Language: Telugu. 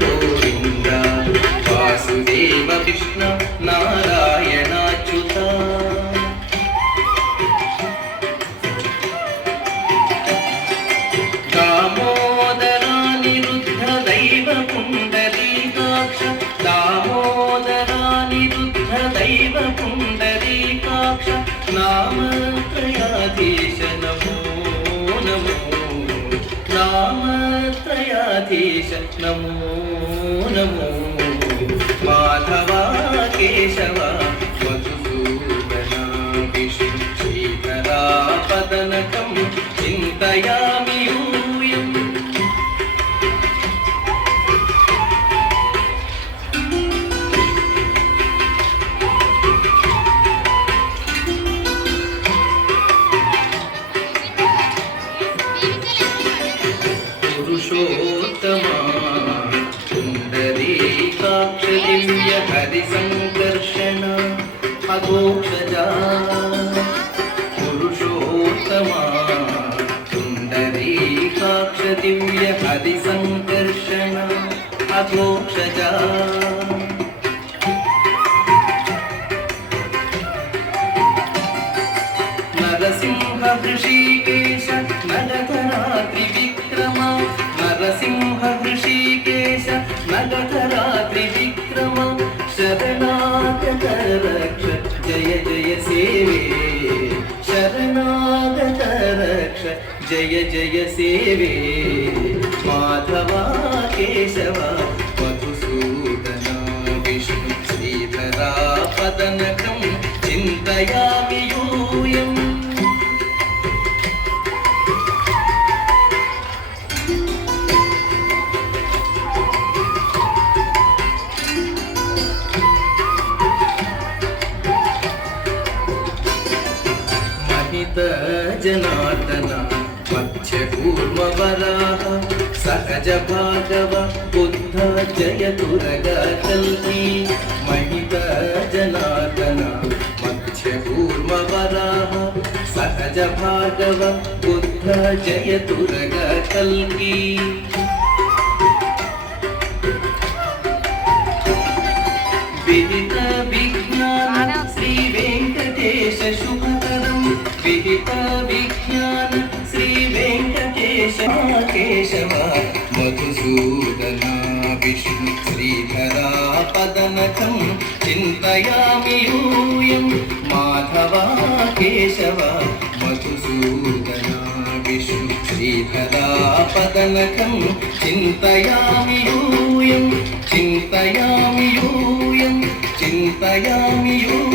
గోవింద వాసుదేవ కృష్ణ నారాయణాచ్యుత దామోదరానిరుద్ధ దైవ పుండరీకాక్ష దామోదరానిరుద్ధ దైవ పుండరీకాక్ష నామత్రయాధీశ నమో నమో నామత్రయాధీశ నమో నమో మాధవ కేశవ మధుసూదన విష్ణు శ్రీధరా పదనకం చింతయామి యూయం పురుషోత్తమా పుండరీకాక్ష దివ్య హరి సంకర్షణ అఘోషజా పురుషోత్తమా పుండరీకాక్ష దివ్య హరి సంకర్షణ అఘోషజా నరసింహ హృషీకేశ నగధరా త్రివిక్రమ నరసింహ హృషీకేశ నగధరా త్రివిక్రమ శరణాగత రక్ష జయ జయ సేవే శరణాగత రక్ష జయ జయ సేవే మాధవ కేశవ మధుసూదన విష్ణు శ్రీధరా పదనకం చింతయామి యూయం జనార్దన మధ్య కూర్మ వరాహ సహజ భాగవ బుద్ధ జయతురగ కల్కి మహిత జనార్దన మధ్య కూర్మ వరాహ సహజ భాగవ బుద్ధ జయతురగ కల్కి విదిత విజ్ఞాన శ్రీ వెంకటేశ శుభకరం విదిత విజ్ఞాన శ్రీ వెంకటేశ కేశవ మధుసూదన విష్ణు శ్రీధరా పదనకం చింతయామి యూయం మాధవ కేశవ మధుసూదన విష్ణు శ్రీధరా పదనకం చింతయామి యూయం చింతయామి యూయం చింతయామి యూయం